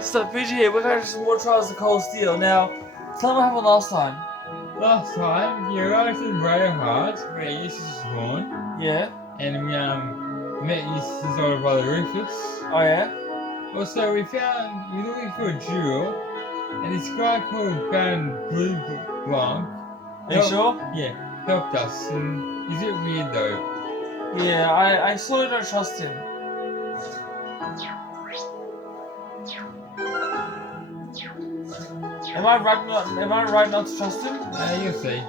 So, PG here, we're going to some more Trials of Cold Steel. Now, tell me what happened last time. Last time, you arrived in Radioheart, where Eustace was born, Yeah? and we met Eustace's older brother Rufus. Oh, yeah? Also, we're looking for a jewel, and this guy called Baron Blue Blanc. Are you sure? Yeah, helped us, and he's a bit weird though. Yeah, I sort of don't trust him. Am I right not to trust him? You'll see.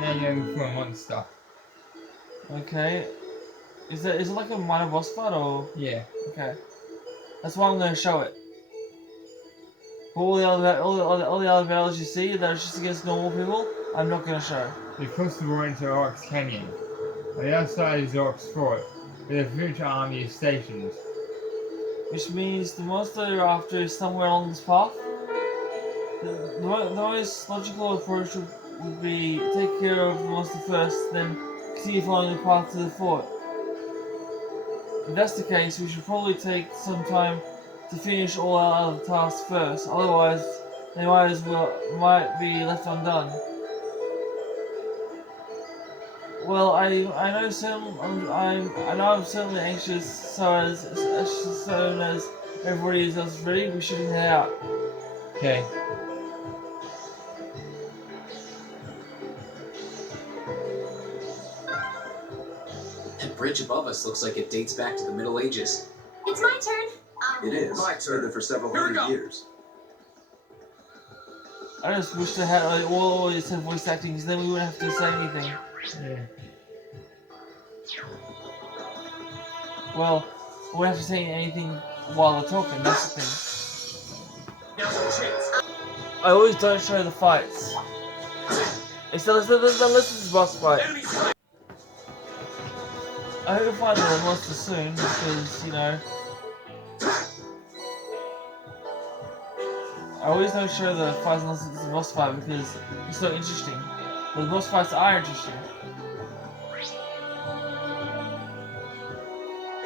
Now you're looking for a monster. Okay. Is it like a minor boss fight or? Yeah. Okay. That's why I'm going to show it. For all the other battles you see that are just against normal people, I'm not going to show. We crossed the road into Oryx Canyon. On the other side is Oryx Fort, where the future army is stationed. Which means the monster you're after is somewhere along this path. The most logical approach would be take care of the monster first, then continue following the path to the fort. If that's the case, we should probably take some time to finish all our other tasks first, otherwise they might be left undone. Well, I know I'm certainly anxious, so as soon as everybody else is ready, we should head out. Okay. That bridge above us looks like it dates back to the Middle Ages. It's my turn. It is. My It's been there for several Here we hundred go. years. I just wish they had all these voice acting, because then we wouldn't have to say anything. Yeah. Well, we wouldn't have to say anything while they're talking, that's the thing. Now's our chance. I always don't show the fights. Unless it's a boss fight. Enemy sight. I hope to find the monster soon, because, you know... I always don't show the fights unless it's a boss fight, because it's not interesting. But the boss fights are interesting.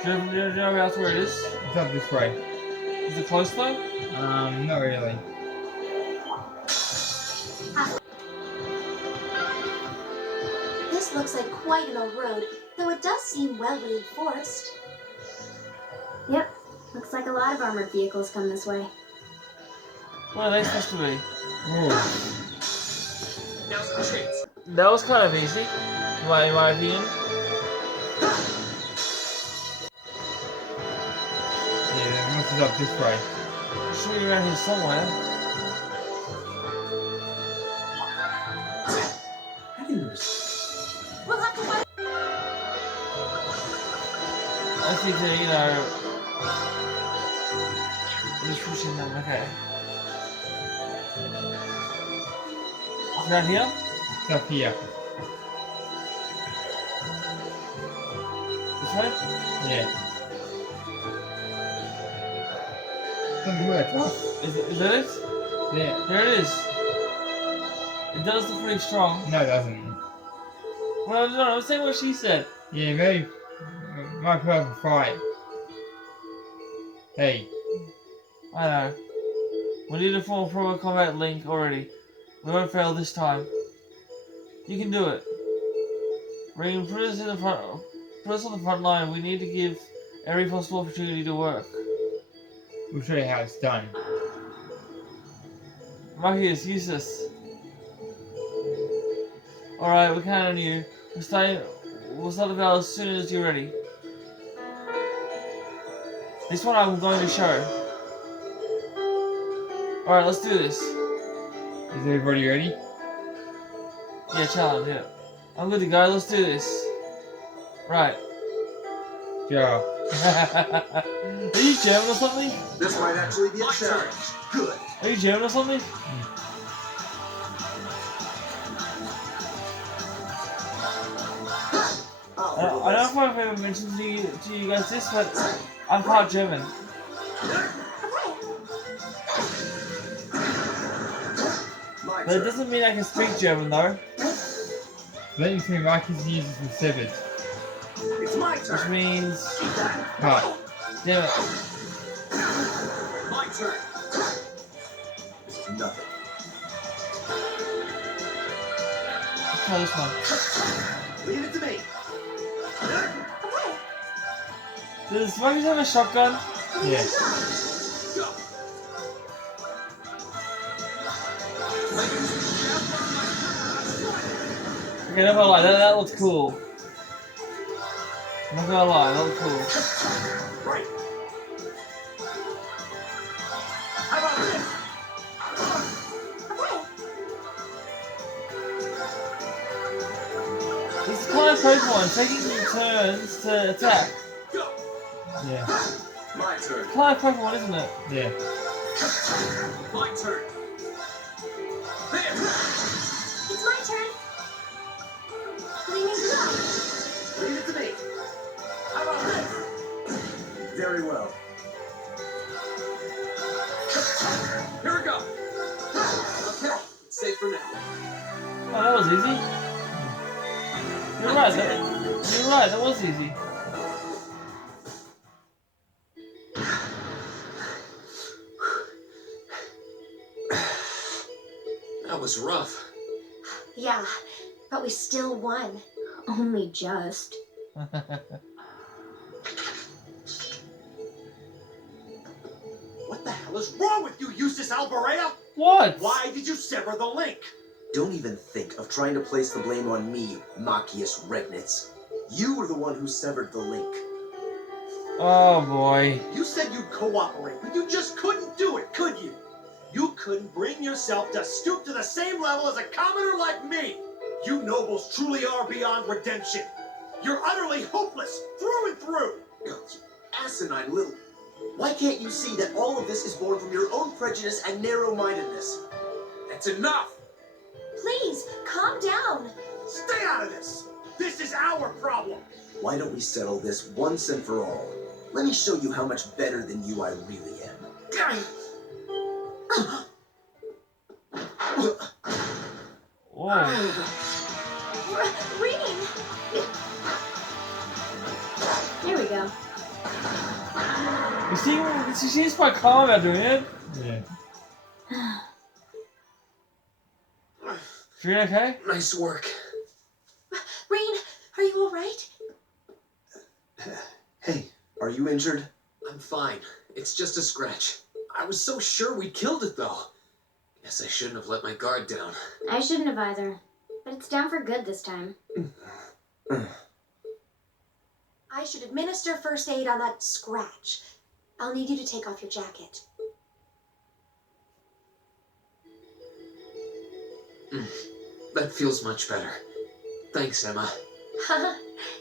Do you know else where it is? It's up this way. Is it close though? Not really. This looks like quite an old road, though it does seem well reinforced. Yep, looks like a lot of armored vehicles come this way. Where are they supposed to be? Oh, Now's our chance. That was kind of easy, in my opinion. yeah, the monster's up this way. Should be around here somewhere. I didn't know. We'll have to find. I think that, you know... I'm just pushing them, okay. Is it around here? It's up here. This way? Yeah. Doesn't work. Is that it? Yeah. There it is. It does look pretty strong. No, it doesn't. Well, no, I'm saying what she said. Yeah, very. My perfect fight. Hey. I know. We need to form a proper combat link already. We won't fail this time. You can do it. Ring, put us on the front line. We need to give every possible opportunity to work. We'll show you how it's done. Marcus, use this. Alright, we count on you. We'll start the battle as soon as you're ready. This one I'm going to show. Alright, let's do this. Is everybody ready? Yeah, challenge, yeah. I'm good to go, let's do this. Right. Go. Are you jamming or something? This might actually be a challenge. Good. Are you jamming or something? I don't know if I've ever mentioned to you guys this, but I'm part German. But it doesn't mean I can speak German though. Let you see Marcus uses the severed. It's my Which turn. means... Eat that. Cut. Damn it. My turn. This is nothing. Let's try this one. Leave it to me. Okay. Does Marcus have a shotgun? Yes. Go. Okay, not gonna lie, that looks cool. Not gonna lie, that looks cool. Right. How about this? Okay. This is kind of Pokemon, taking turns to attack. Go. Yeah. My turn. Kind of Pokemon, isn't it? Yeah. My turn. There. It's my turn. Gleaming Glow. Leave it to me. How about this? Very well. Here we go. Okay, it's safe for now. Oh, that was easy. You're right, that was easy. That was rough. Yeah, but we still won. Only just. What the hell is wrong with you, Eustace Alborea? What? Why did you sever the link? Don't even think of trying to place the blame on me, Machias Regnitz. You were the one who severed the link. Oh boy. You said you'd cooperate, but you just couldn't do it, could you? You couldn't bring yourself to stoop to the same level as a commoner like me. You nobles truly are beyond redemption. You're utterly hopeless, through and through. You asinine little... Why can't you see that all of this is born from your own prejudice and narrow-mindedness? That's enough! Please, calm down. Stay out of this. This is our problem. Why don't we settle this once and for all? Let me show you how much better than you I really am. Whoa. Ring. There we go. You see, she's quite calm about doing it. Yeah. Feeling okay? Nice work. Rain, are you alright? Hey, are you injured? I'm fine. It's just a scratch. I was so sure we killed it, though. Guess I shouldn't have let my guard down. I shouldn't have either. But it's down for good this time. I should administer first aid on that scratch. I'll need you to take off your jacket. That feels much better. Thanks, Emma.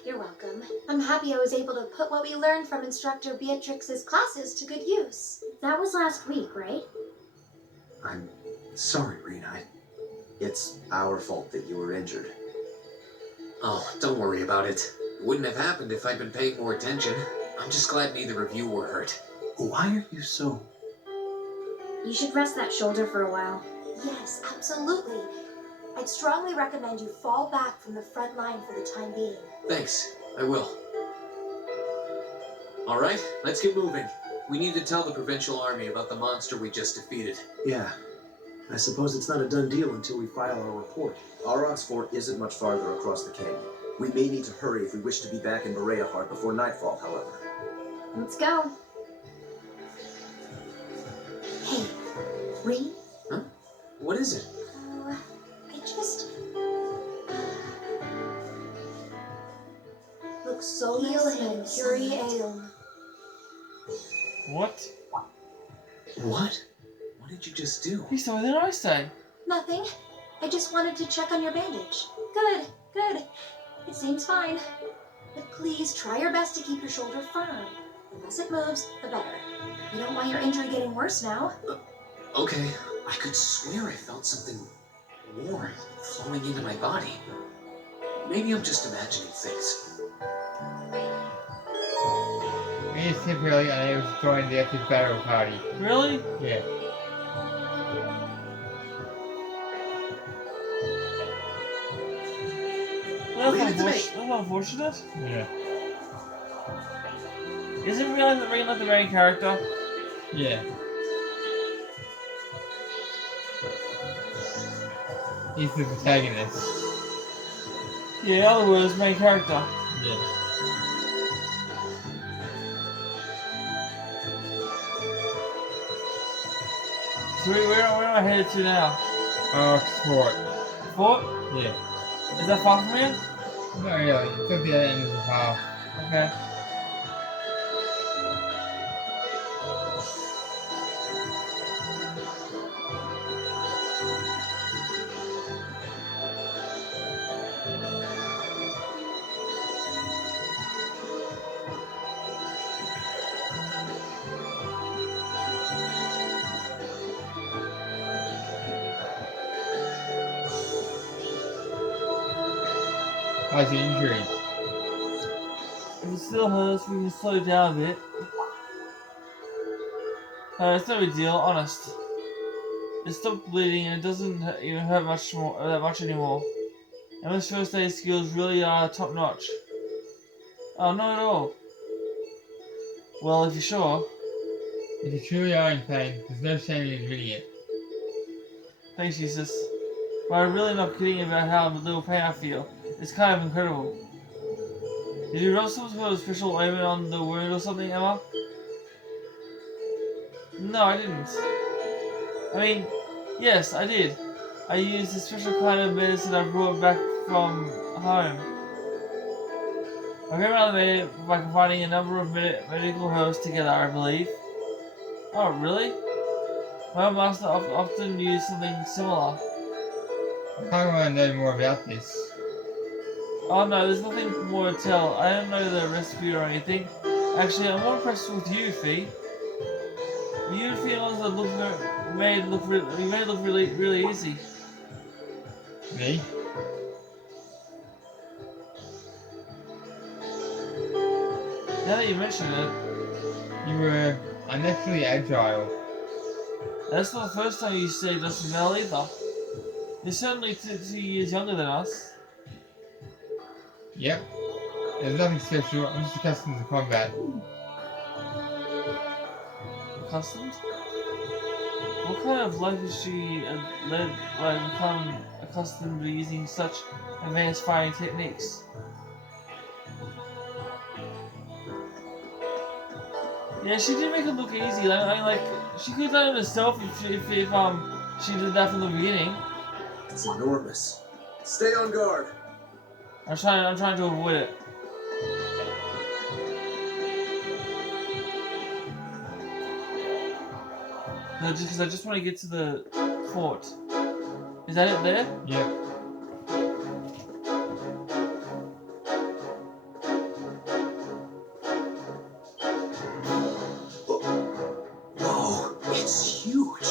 You're welcome. I'm happy I was able to put what we learned from Instructor Beatrix's classes to good use. That was last week, right? I'm sorry, Rena. It's our fault that you were injured. Oh, don't worry about it. It wouldn't have happened if I'd been paying more attention. I'm just glad neither of you were hurt. Why are you so... You should rest that shoulder for a while. Yes, absolutely. I'd strongly recommend you fall back from the front line for the time being. Thanks. I will. Alright, let's get moving. We need to tell the Provincial Army about the monster we just defeated. Yeah. I suppose it's not a done deal until we file our report. Aurochs Fort isn't much farther across the canyon. We may need to hurry if we wish to be back in Berea before nightfall, however. Let's go. Hey, Reed? What is it? I just... Look so nice and Curie Ale. What? What? What did you just do? He's doing an ice day. Nothing. I just wanted to check on your bandage. Good, good. It seems fine. But please try your best to keep your shoulder firm. The less it moves, the better. You don't want your injury getting worse now. Okay, I could swear I felt something warm flowing into my body. Maybe I'm just imagining things. We are temporarily unable to join the active battle party. Really? Yeah. Leave it to me. That's unfortunate. Yeah. Isn't Ray not the main character? Yeah. He's the protagonist. Yeah, in other words, main character. Yeah. So where am I headed to now? Sport. Fort? Yeah. Is that far from here? No, really. It's at the end of the path. Okay. How's the injury? If it still hurts, we can slow it down a bit. It's no big deal, honest. It stopped bleeding and it doesn't even hurt that much anymore. And those first aid skills really are top notch. Oh, not at all. Well, if you're sure. If you truly are in pain, there's no shame in admitting it. Thanks, Jesus. But I'm really not kidding about how little pain I feel. It's kind of incredible. Did you rub some sort of special ointment on the wound or something, Emma? No, I didn't. I mean, yes, I did. I used a special kind of medicine I brought back from home. My grandmother made it by combining a number of medical herbs together, I believe. Oh, really? My master often used something similar. I kind of want to know more about this. Oh no, there's nothing more to tell. I don't know the recipe or anything. Actually, I'm more impressed with you, Fee. You feel that made it look really easy. Me? Now that you mention it, You were unnaturally agile. that's not the first time you saved us from Mel either. You're certainly 2 years younger than us. Yep. There's nothing special. I'm just accustomed to combat. Accustomed? What kind of life is she led by become accustomed to using such advanced fighting techniques? Yeah, she did make it look easy. Like she could have done it herself if she did that from the beginning. It's enormous. Stay on guard. I'm trying to avoid it. No, just because I just want to get to the fort. Is that it there? Yep. Whoa, it's huge.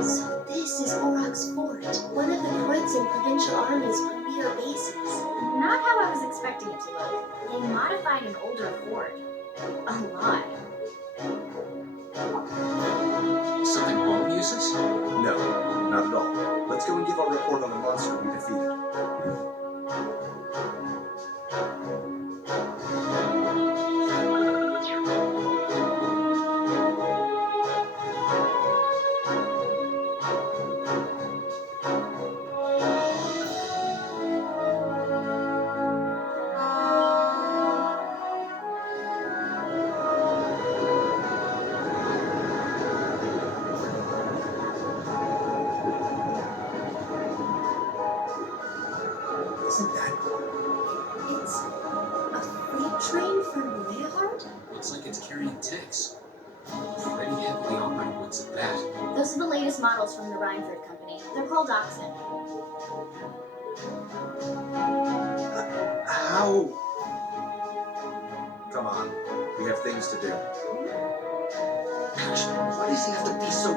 So this is Aurochs Fort, one of the Kreuzin Provincial Army's premier bases. Not how I was expecting it to look. They modified an older fort. A lot. Something wrong, Eustace? No, not at all. Let's go and give our report on the monster we defeated. Isn't that? It's a freight train from Leahart? Looks like it's carrying ticks. Pretty heavily armored ones at that. Those are the latest models from the Rhineford Company. They're called Oxen. How? Come on, we have things to do. Gosh, why does he have to be so...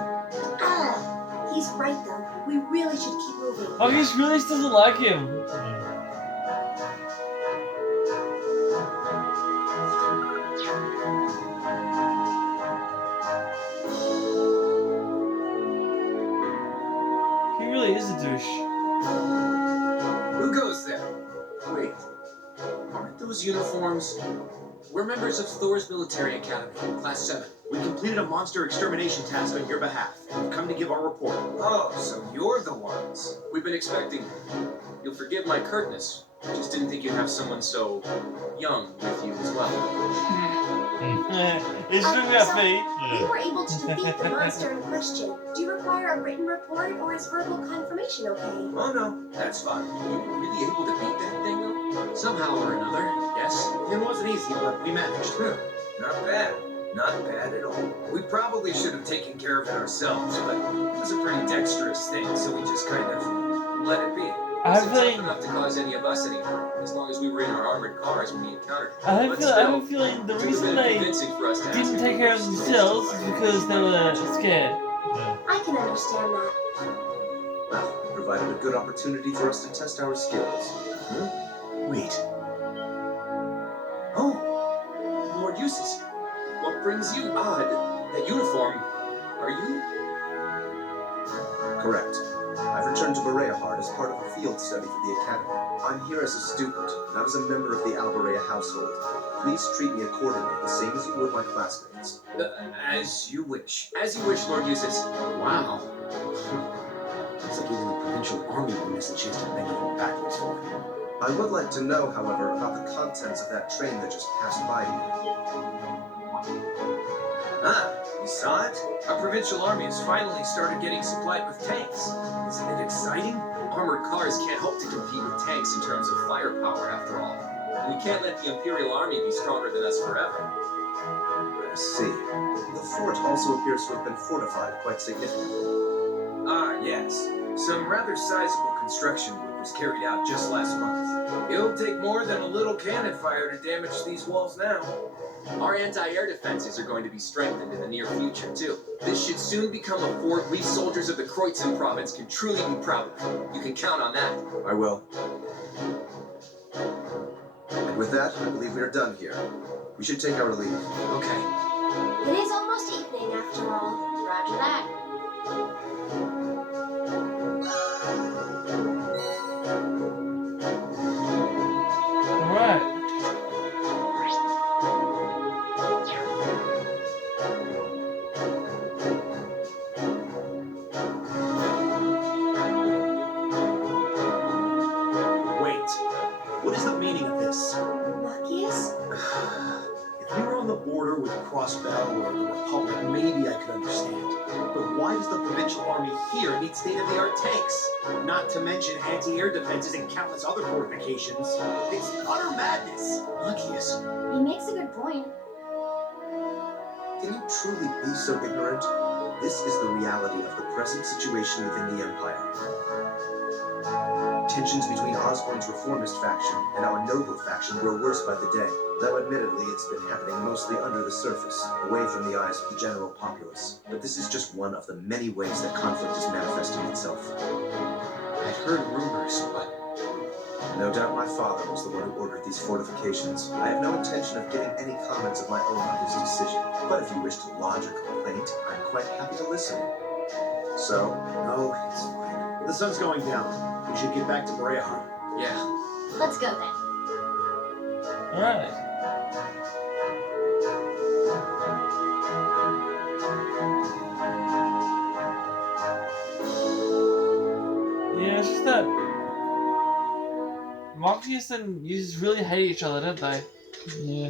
Ah! He's right though. We really should keep moving. Oh, he really doesn't like him. those uniforms? We're members of Thor's military academy, class 7. We completed a monster extermination task on your behalf. We've come to give our report. Oh, so you're the ones. We've been expecting you. You'll forgive my curtness. I just didn't think you'd have someone so young with you as well. It's doing that so thing. we were able to defeat the monster in question. Do you require a written report or is verbal confirmation okay? Oh no, that's fine. You were really able to beat that thing, though? Somehow or another, yes? It wasn't easy, but we managed. Not bad. Not bad at all. We probably should have taken care of it ourselves, but it was a pretty dexterous thing, so we just kind of let it be. I have It a wasn't tough feeling. enough to cause any of us any harm, as long as we were in our armored cars when we encountered it. I have But a still, feeling the it would have reason been they convincing for us to ask didn't you take care of questions. themselves is because they were scared. I can understand that. Well, it provided a good opportunity for us to test our skills. Wait. Oh, Lord Eustace, what brings you? That uniform. Are you? Correct. I've returned to Bereahard as part of a field study for the Academy. I'm here as a student, not as a member of the Alberea household. Please treat me accordingly, the same as you would my classmates. As you wish. As you wish, Lord Eustace. Wow. Looks like even the provincial army will miss a chance to bend over backwards for it. I would like to know, however, about the contents of that train that just passed by here. Ah, you saw it? Our provincial army has finally started getting supplied with tanks. Isn't it exciting? Armored cars can't hope to compete with tanks in terms of firepower, after all. And we can't let the Imperial Army be stronger than us forever. I see. The fort also appears to have been fortified quite significantly. Ah, yes. Some rather sizable construction work was carried out just last month. It'll take more than a little cannon fire to damage these walls now. Our anti-air defenses are going to be strengthened in the near future, too. This should soon become a fort we soldiers of the Kreutzen province can truly be proud of. You can count on that. I will. And with that, I believe we are done here. We should take our leave. Okay. It is almost evening after all. Roger that. Alright. Wait. What is the meaning of this? Machias? If we were on the border with Crossbell or the Republic, maybe I could understand. But why does the provincial army here need state-of-the-art tanks? Not to mention anti-air defenses and countless other fortifications. It's utter madness. Luckiest. He makes a good point. Can you truly be so ignorant? This is the reality of the present situation within the Empire. Tensions between Osborn's reformist faction and our noble faction grow worse by the day, though admittedly it's been happening mostly under the surface, away from the eyes of the general populace. But this is just one of the many ways that conflict is manifesting itself. I've heard rumors, but No doubt my father was the one who ordered these fortifications. I have no intention of giving any comments of my own on his decision, but if you wish to lodge a complaint, I'm quite happy to listen. So, No, it's fine. The sun's going down. We should get back to Bereahard. yeah. Let's go then. Alright. Yeah, it's just that Marcus and Eustace really hate each other, don't they? Yeah.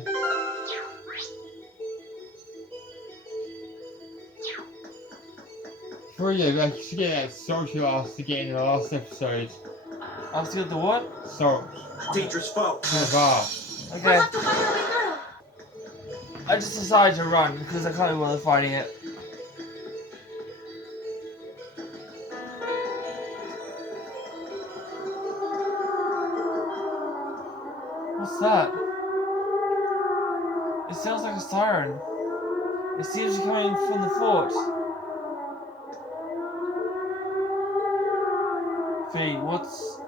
Sure, yeah, like you should get that social loss to get in the last episode. After you got the what? Salt. Dangerous foe. Oh, wow. We'll Okay. have to find our way through. I just decided to run because I can't be bothered fighting it. What's that? It sounds like a siren. It seems to be coming from the fort. Fee, what's...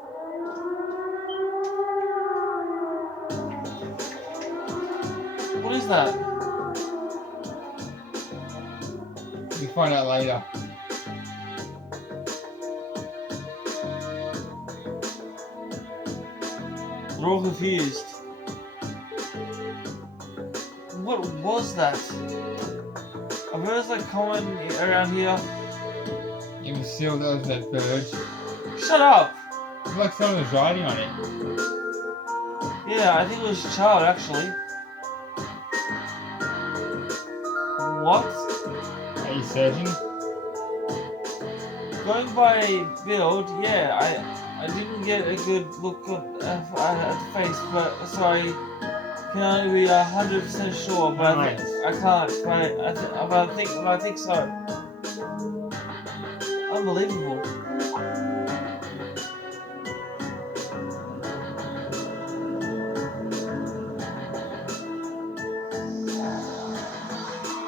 What is that? You find out later. We're all confused. what was that? Are birds like common around here? You can see all those that bird. Shut up! It's like someone was riding on it. Yeah, I think it was a child actually. What? Are you certain? Going by build, yeah, I didn't get a good look at the face, but so I can only be 100% sure, but Nice. I can't. But I think so. Unbelievable.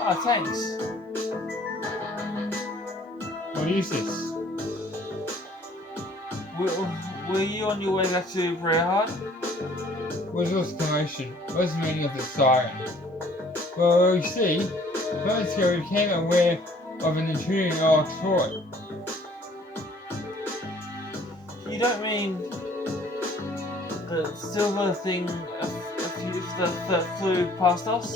Oh, thanks. What is this? Were you on your way back to Brehard? What was this commotion? What's the meaning of the siren? Well, you see, moments ago we became aware of an intruder in our fort. You don't mean the silver thing that flew past us?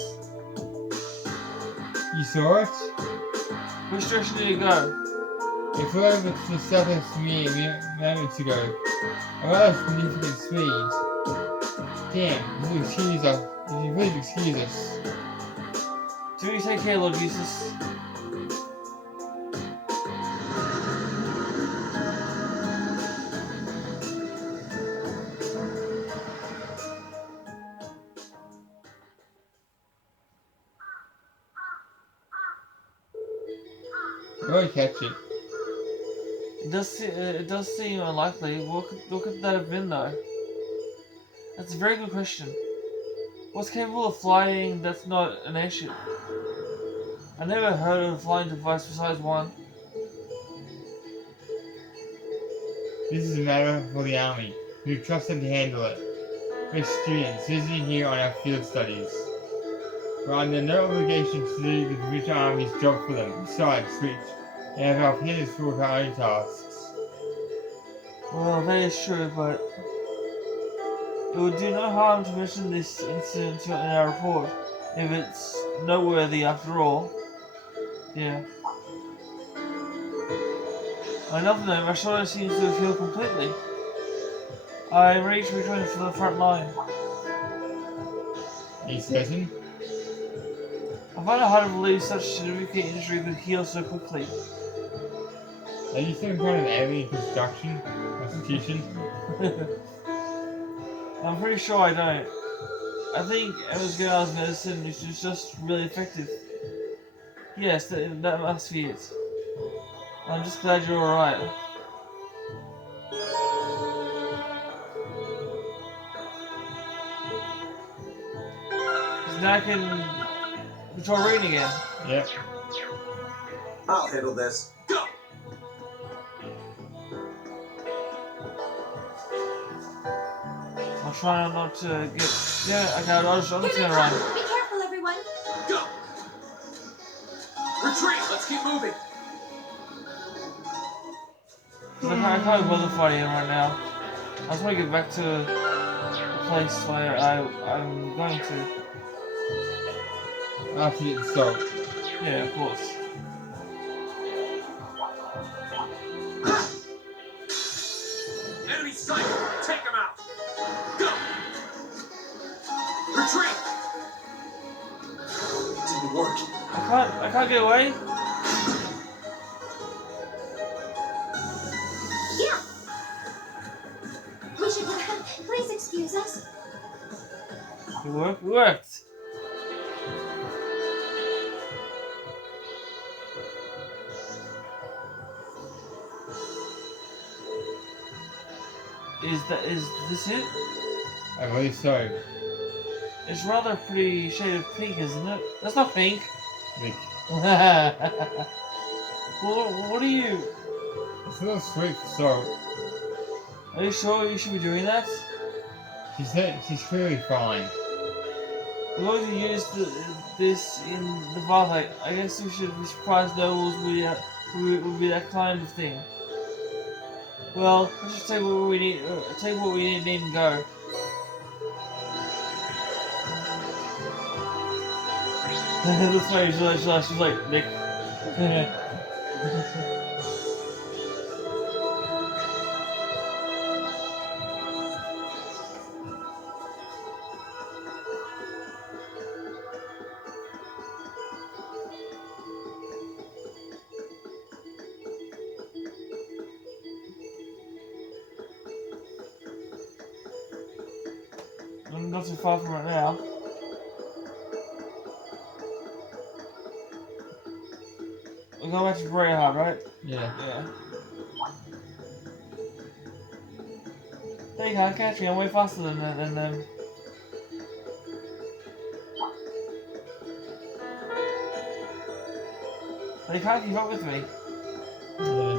You saw it? Which direction did it go? It flew over to the southwest of me moments ago. A rather significant speed. Damn, you excuse us. If you please excuse us. Do you take care, Lord Eustace? I won't catch it. It does seem unlikely. What could that have been, though? That's a very good question. What's capable of flying that's not an airship? I never heard of a flying device besides one. This is a matter for the army. We trust them to handle it. We're students visiting here on our field studies. We're under no obligation to do the British Army's job for them. Besides which, they have our hands full of our own tasks. Well, that is true, but it would do no harm to mention this incident in our report, if it's noteworthy after all. Yeah. On another note, my shoulder seems to have healed completely. I'm ready to return to the front line. Are you certain? I find it hard to believe such significant injury could heal so quickly. Are you some kind of alien constitution? I'm pretty sure I don't. I think Emma's girl's medicine is just really effective. Yes, that must be it. I'm just glad you're alright. Now I can control Rain again. Yep. I'll handle this. Go! I'm trying not to get. Yeah, okay, I'm just Here gonna they run. come! Be careful, everyone! Go! Retreat! Let's keep moving! I can't bother fighting him right now. I just want to get back to the place where I'm going to. After you get the salt. Yeah, of course. Enemy sight! Take him out! Go! Retreat! It didn't work. I can't get away. Yeah! We should please excuse us. It worked. It worked. Is this it? I believe so. It's rather a pretty shade of pink, isn't it? That's not pink. Like, What are you? it's a little sweet for salt. Are you sure you should be doing that? She said she's clearly fine. We're going to use this in the bath. I guess we should be surprised nobles would be that kind of thing. Well, let's just take what we need. Take what we need and go. That's why she's like, Nick. I'm not too far from it now. We're going back to Bray Hard, right? Yeah. Yeah. They can't catch me, I'm way faster than them. They can't keep up with me. Yeah.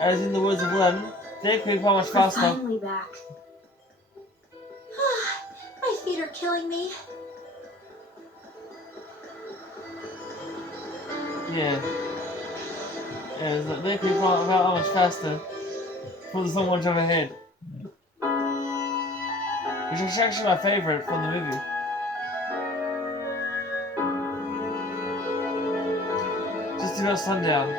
As in the words of Len, they creep how much We're faster. finally back. My feet are killing me. Yeah. Yeah, they creep how much faster from someone jump ahead. Which is actually my favourite from the movie. Just about sundown.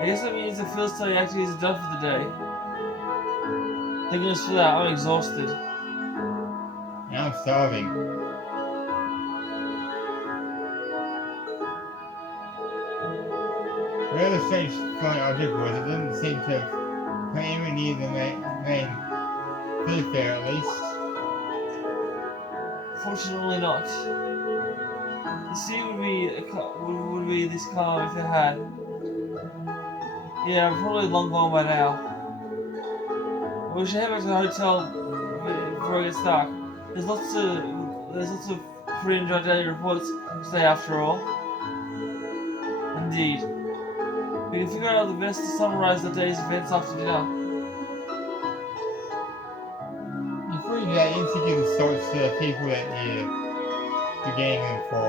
I guess that means the field study activities are done for the day. Thinking this for that, I'm exhausted. Now I'm starving. Where the strange flying object was, it doesn't seem to have come anywhere near the main food fair at least. Fortunately not. The sea would be this calm if it had. Yeah, I'm probably long gone by now. We should head back to the hotel before it gets dark. There's lots of fringe on daily reports today after all. Indeed. We can figure out the best to summarize the day's events after dinner. Before you do that, you need to give the sorts to the people that you're getting them for.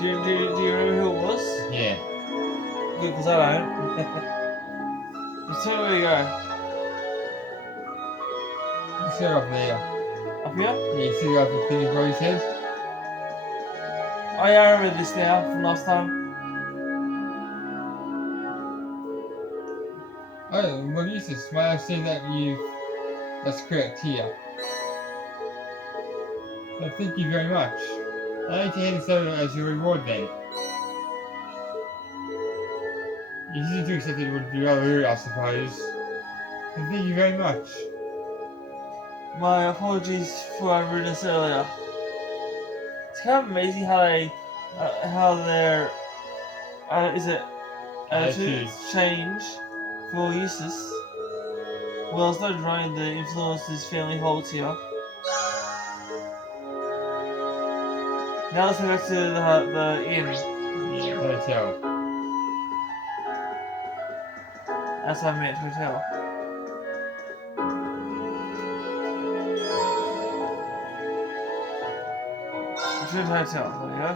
Do you remember who it was? Yeah. Good, because I don't. Just tell me where you go. Let's go up there. Up here? Yeah, you see up the thing where he said? Oh yeah, I remember this now from last time. Oh, well, useless. Well, I've seen that that's correct here. Well, thank you very much. I'd like to hand this over as your reward then. Easy to accept it would be rather rude, I suppose. And thank you very much. My apologies for my rudeness earlier. It's kind of amazing how their attitudes change for Eustace. Well, it's not denying the influence his family holds here. Now let's head back to the inn. Yeah, hotel. That's what I meant, hotel. Return to hotel, there we go.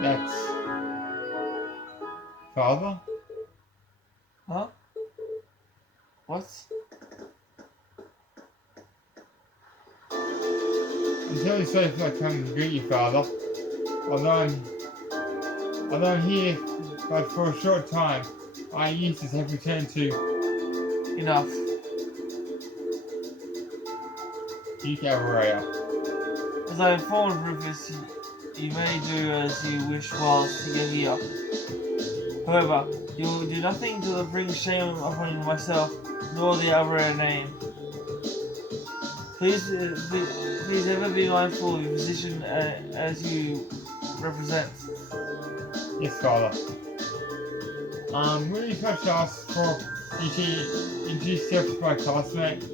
That's father? Huh? What? I'm really sorry for not coming to greet you, father. Although I'm here, but for a short time, I Eustace have returned to Enough. Duke Alvarado. As I informed Rufus, you may do as you wish whilst you're here. However, you will do nothing to bring shame upon myself, nor the Alvarado name. Please ever be mindful of your position as you represent. Yes, father. Will you perhaps ask for you to introduce yourself to my classmate?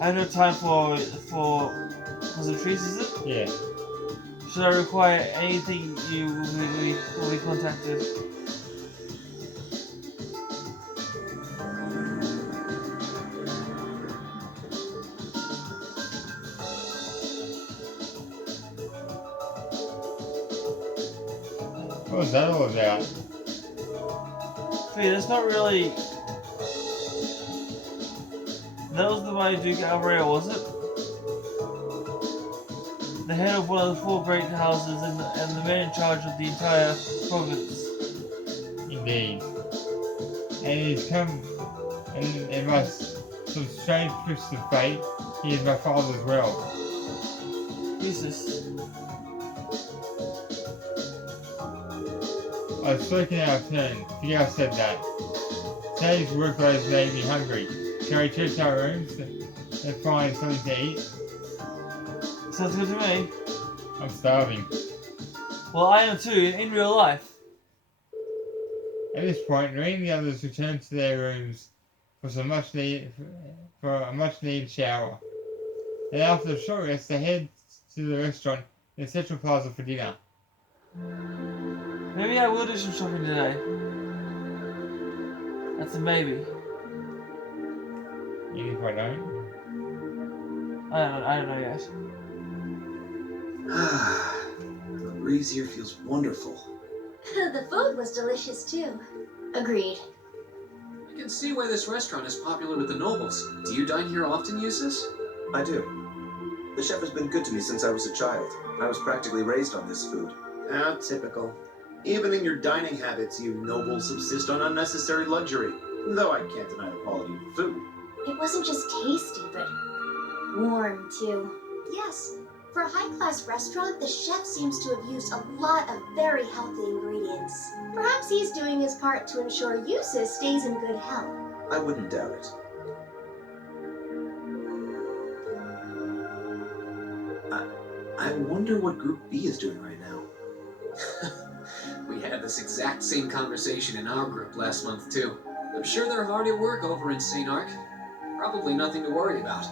I have no time for pleasantries, is it? Yeah. Should I require anything, you will be contacted. What was that all about? Wait, that's not really... That was the way Duke Alvarez, was it? The head of one of the 4 great houses and the man in charge of the entire province. Indeed. And he's come, and by some strange twist of fate, he is my father as well. Jesus. I was speaking out of turn. Forget I said that. Today's workload has made me hungry. Shall we check our rooms and find something to eat? Sounds good to me. I'm starving. Well, I am too, in real life. At this point, Noreen and the others return to their rooms for a much needed shower. And after a short rest, they head to the restaurant in Central Plaza for dinner. Maybe I will do some shopping today. That's a maybe. Even if I don't. I don't know yet. The breeze here feels wonderful. The food was delicious too. Agreed. I can see why this restaurant is popular with the nobles. Do you dine here often, Eustace? I do. The chef has been good to me since I was a child. I was practically raised on this food. How typical. Even in your dining habits, you nobles subsist on unnecessary luxury. Though I can't deny the quality of the food. It wasn't just tasty, but warm too. Yes. For a high-class restaurant, the chef seems to have used a lot of very healthy ingredients. Perhaps he's doing his part to ensure Eustace stays in good health. I wouldn't doubt it. I wonder what Group B is doing right now. We had this exact same conversation in our group last month, too. I'm sure they're hard at work over in St. Arc. Probably nothing to worry about.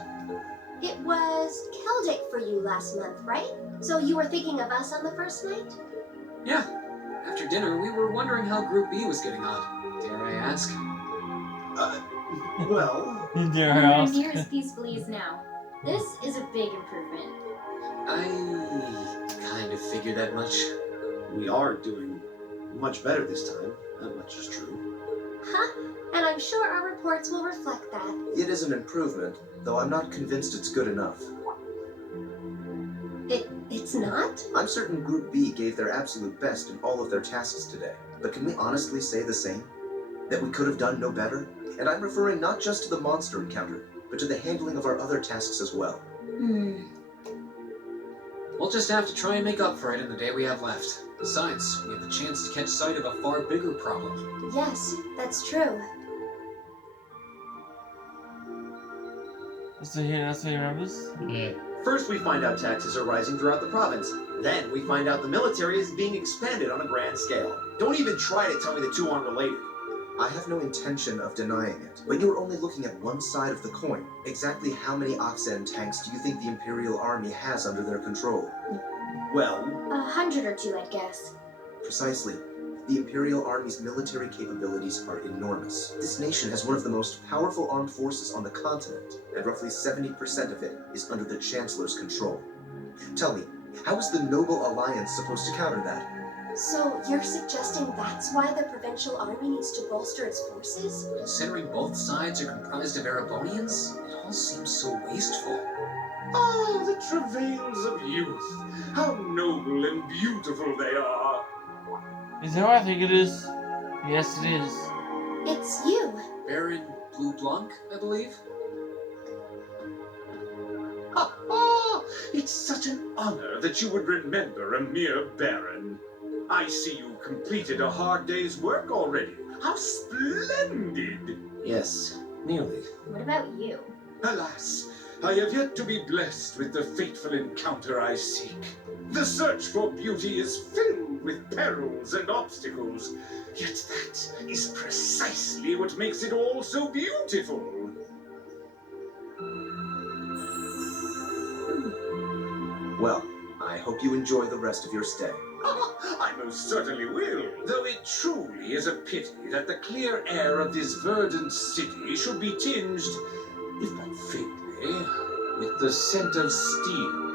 It was Celtic for you last month, right? So you were thinking of us on the first night? Yeah. After dinner, we were wondering how Group B was getting on. Dare I ask? Well, Dare I We're ask? near as peacefully as now. This is a big improvement. I kind of figured that much. we are doing much better this time. That much is true. Huh? And I'm sure our reports will reflect that. It is an improvement, though I'm not convinced it's good enough. It's not? I'm certain Group B gave their absolute best in all of their tasks today. But can we honestly say the same? That we could have done no better? And I'm referring not just to the monster encounter, but to the handling of our other tasks as well. We'll just have to try and make up for it in the day we have left. Besides, we have the chance to catch sight of a far bigger problem. Yes, that's true. So here, that's what he remembers? Yeah. First, we find out taxes are rising throughout the province. Then, we find out the military is being expanded on a grand scale. Don't even try to tell me the two aren't related. I have no intention of denying it, but you're only looking at one side of the coin. Exactly how many Oxen tanks do you think the Imperial Army has under their control? Well, 100 or 2, I'd guess. Precisely. The Imperial Army's military capabilities are enormous. This nation has one of the most powerful armed forces on the continent, and roughly 70% of it is under the Chancellor's control. Tell me, how is the Noble Alliance supposed to counter that? So you're suggesting that's why the provincial army needs to bolster its forces? Considering both sides are comprised of Erebonians, it all seems so wasteful. ah, the travails of youth. How noble and beautiful they are. Is that what I think it is? Yes, it is. It's you. Baron Blue Blanc, I believe? It's such an honor that you would remember a mere baron. I see you completed a hard day's work already. How splendid! Yes, nearly. What about you? Alas, I have yet to be blessed with the fateful encounter I seek. The search for beauty is filled with perils and obstacles, yet that is precisely what makes it all so beautiful. Well, I hope you enjoy the rest of your stay. I most certainly will, though it truly is a pity that the clear air of this verdant city should be tinged, if not faintly, with the scent of steel.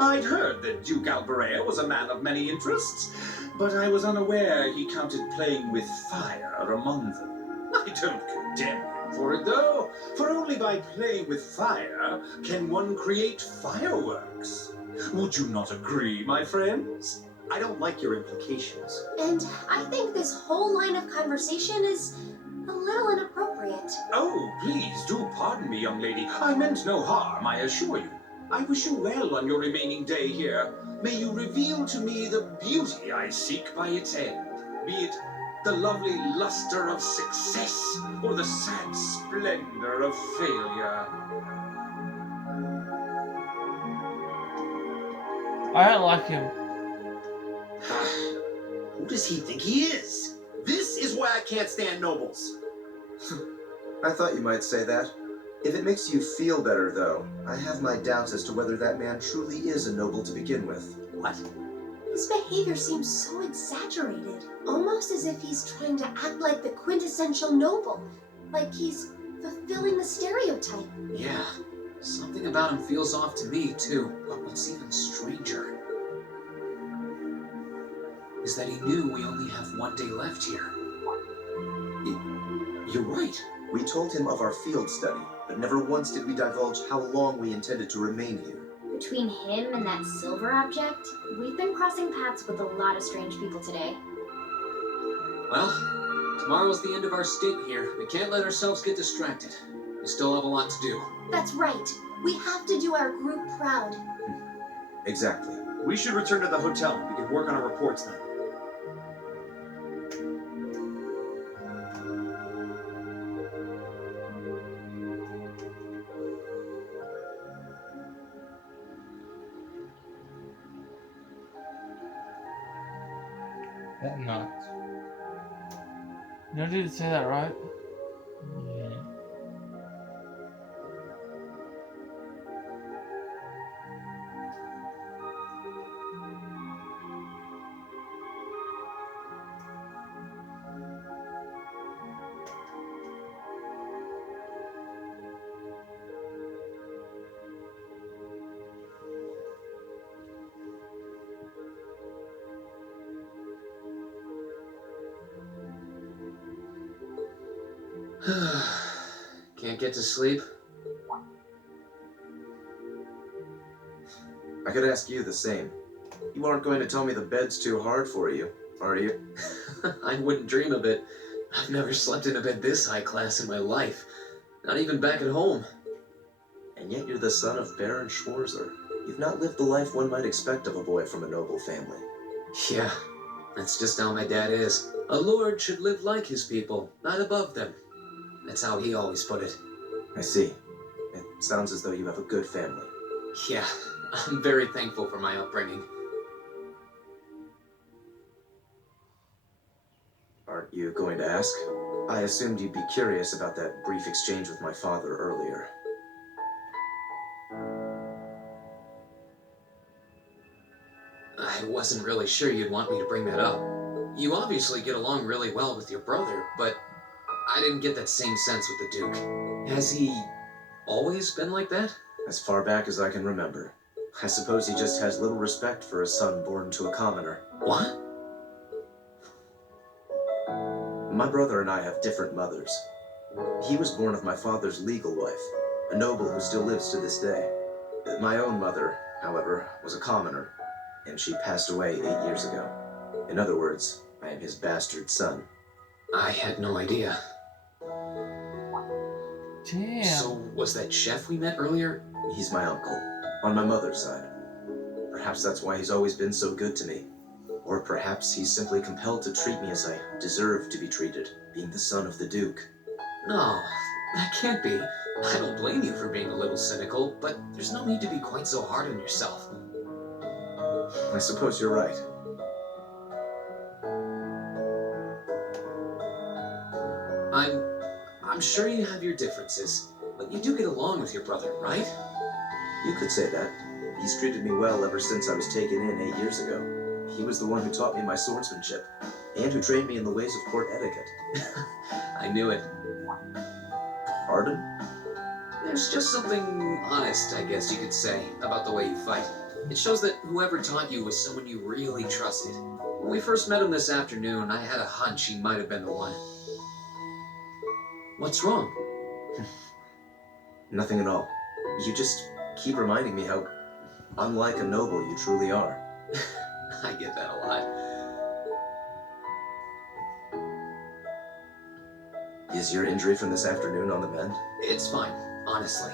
I'd heard that Duke Alvarez was a man of many interests, but I was unaware he counted playing with fire among them. I don't condemn him for it, though, for only by playing with fire can one create fireworks. Would you not agree, my friends? I don't like your implications. And I think this whole line of conversation is a little inappropriate. Oh, please do pardon me, young lady. I meant no harm, I assure you. I wish you well on your remaining day here. May you reveal to me the beauty I seek by its end, be it the lovely luster of success or the sad splendor of failure. I don't like him. Who does he think he is? This is why I can't stand nobles. I thought you might say that. If it makes you feel better, though, I have my doubts as to whether that man truly is a noble to begin with. What? His behavior seems so exaggerated, almost as if he's trying to act like the quintessential noble, like he's fulfilling the stereotype. Yeah, something about him feels off to me, too. But what's even stranger is that he knew we only have one day left here. You're right. We told him of our field study, but never once did we divulge how long we intended to remain here. Between him and that silver object, we've been crossing paths with a lot of strange people today. Well, tomorrow's the end of our stint here. We can't let ourselves get distracted. We still have a lot to do. That's right. We have to do our group proud. Exactly. We should return to the hotel. We can work on our reports then. That not. You did say that, right? Yeah. Can't get to sleep? I could ask you the same. You aren't going to tell me the bed's too hard for you, are you? I wouldn't dream of it. I've never slept in a bed this high class in my life. Not even back at home. And yet you're the son of Baron Schwarzer. You've not lived the life one might expect of a boy from a noble family. Yeah, that's just how my dad is. A lord should live like his people, not above them. That's how he always put it. I see. It sounds as though you have a good family. Yeah, I'm very thankful for my upbringing. Aren't you going to ask? I assumed you'd be curious about that brief exchange with my father earlier. I wasn't really sure you'd want me to bring that up. You obviously get along really well with your brother, but I didn't get that same sense with the Duke. Has he always been like that? As far back as I can remember. I suppose he just has little respect for a son born to a commoner. What? My brother and I have different mothers. He was born of my father's legal wife, a noble who still lives to this day. My own mother, however, was a commoner, and she passed away 8 years ago. In other words, I am his bastard son. I had no idea. Damn. So, was that chef we met earlier? He's my uncle, on my mother's side. Perhaps that's why he's always been so good to me. Or perhaps he's simply compelled to treat me as I deserve to be treated, being the son of the Duke. No, that can't be. I don't blame you for being a little cynical, but there's no need to be quite so hard on yourself. I suppose you're right. I'm sure you have your differences, but you do get along with your brother, right? You could say that. He's treated me well ever since I was taken in 8 years ago. He was the one who taught me my swordsmanship, and who trained me in the ways of court etiquette. I knew it. Pardon? There's just something honest, I guess you could say, about the way you fight. It shows that whoever taught you was someone you really trusted. When we first met him this afternoon, I had a hunch he might have been the one. What's wrong? Nothing at all. You just keep reminding me how unlike a noble you truly are. I get that a lot. Is your injury from this afternoon on the mend? It's fine, honestly.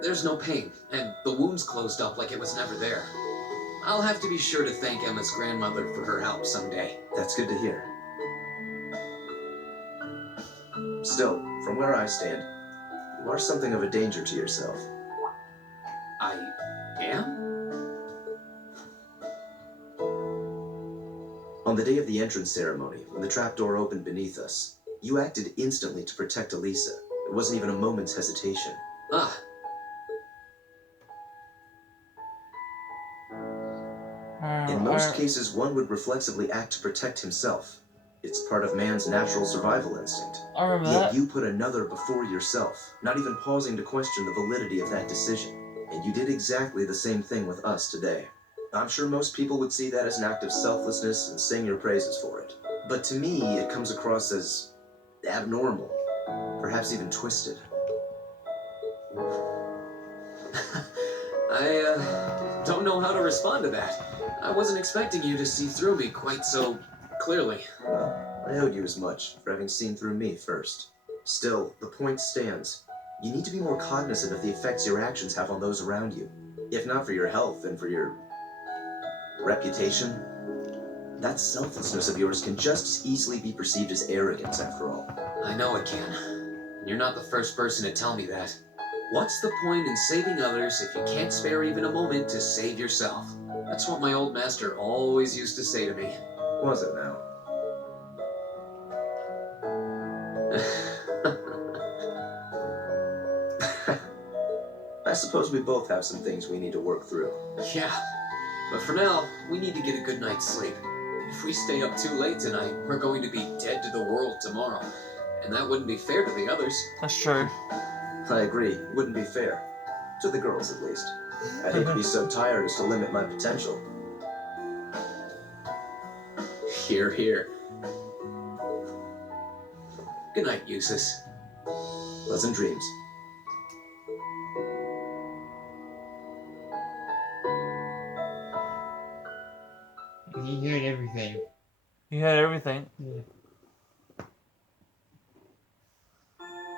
There's no pain, and the wound's closed up like it was never there. I'll have to be sure to thank Emma's grandmother for her help someday. That's good to hear. Still, from where I stand, you are something of a danger to yourself. I am? On the day of the entrance ceremony, when the trapdoor opened beneath us, you acted instantly to protect Elisa. It wasn't even a moment's hesitation. Ah. In most cases, one would reflexively act to protect himself. It's part of man's natural survival instinct. I remember Yet that. you put another before yourself, not even pausing to question the validity of that decision. And you did exactly the same thing with us today. I'm sure most people would see that as an act of selflessness and sing your praises for it. But to me, it comes across as abnormal, perhaps even twisted. I don't know how to respond to that. I wasn't expecting you to see through me quite so clearly. Well, I owed you as much for having seen through me first. Still, the point stands. You need to be more cognizant of the effects your actions have on those around you. If not for your health, then for your reputation. That selflessness of yours can just as easily be perceived as arrogance, after all. I know it can. And you're not the first person to tell me that. What's the point in saving others if you can't spare even a moment to save yourself? That's what my old master always used to say to me. Was it now? I suppose we both have some things we need to work through. Yeah, but for now, we need to get a good night's sleep. If we stay up too late tonight, we're going to be dead to the world tomorrow. And that wouldn't be fair to the others. That's true. I agree. It wouldn't be fair. To the girls, at least. I hate to be so tired as to limit my potential. Hear, hear. Good night, Eustace. Pleasant dreams. He heard everything. He heard everything. Yeah.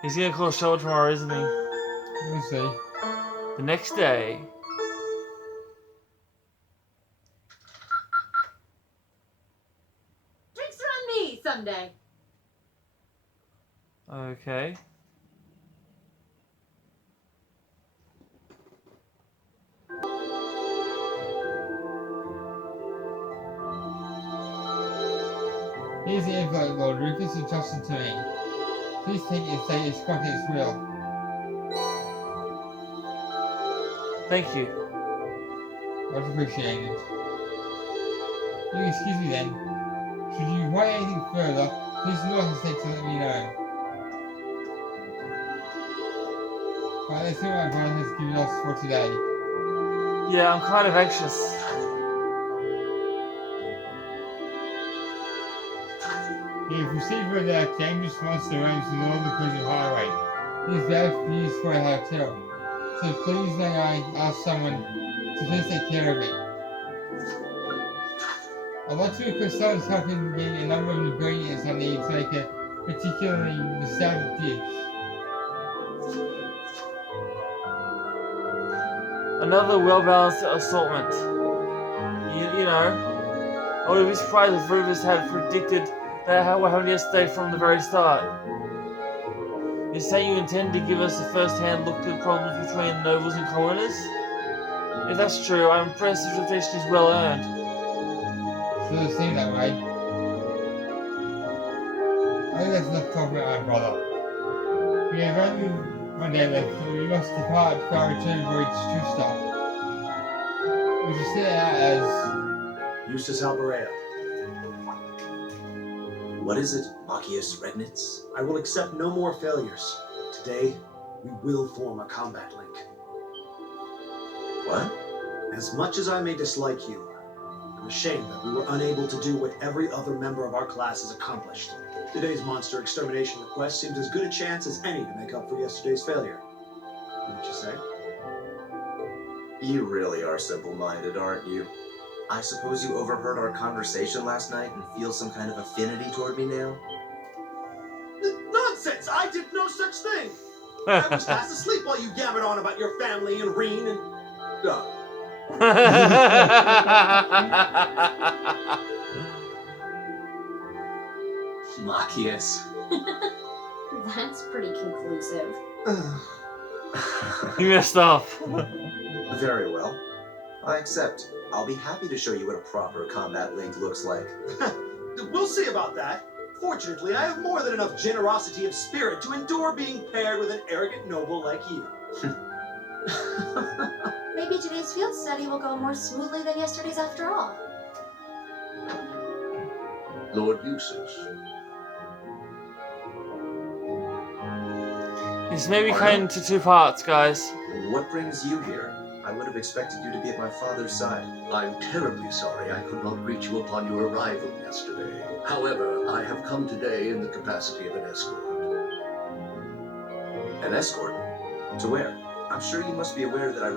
He's gonna call Shovel tomorrow, isn't he? We'll see. The next day. Drinks are on me someday. Okay. Here's the envelope, Lord. Rufus entrusted to me. Please take it and say its contents will. Thank you. Much appreciated. You excuse me then. Should you write anything further, please do not hesitate to let me know. Right, let's see what my brother has given us for today. Yeah, I'm kind of anxious. We have received word that a dangerous monster roams the northern Prison Highway. It is bad for use for a hotel, so please may I ask someone to please take care of it. I'd like to request someone's help in getting a number of ingredients I need to make a particularly nostalgic dish. Another well-balanced assortment. You know, I would be surprised if Rufus had predicted that what happened yesterday from the very start. You say you intend to give us a first-hand look at problems between nobles and commoners? If that's true, I'm impressed this reputation is well earned. Sort of seem that way. I think that's enough talk about my brother. We have only one day left, so we must depart for our return voyage to Trustar. We should set out as Eustace Alberea. What is it, Machias Rednitz? I will accept no more failures. Today, we will form a combat link. What? As much as I may dislike you, I'm ashamed that we were unable to do what every other member of our class has accomplished. Today's monster extermination request seems as good a chance as any to make up for yesterday's failure. Wouldn't you say? You really are simple-minded, aren't you? I suppose you overheard our conversation last night and feel some kind of affinity toward me now? Nonsense! I did no such thing! I was fast asleep while you yammered on about your family and Reen and... Machias. That's pretty conclusive. You messed up. Very well. I accept. I'll be happy to show you what a proper combat link looks like. We'll see about that. Fortunately, I have more than enough generosity of spirit to endure being paired with an arrogant noble like you. Maybe today's field study will go more smoothly than yesterday's after all. Lord Eustace. This may be cut into 2 parts, guys. What brings you here? I would have expected you to be at my father's side. I'm terribly sorry I could not greet you upon your arrival yesterday. However, I have come today in the capacity of an escort. An escort? To where? I'm sure you must be aware that I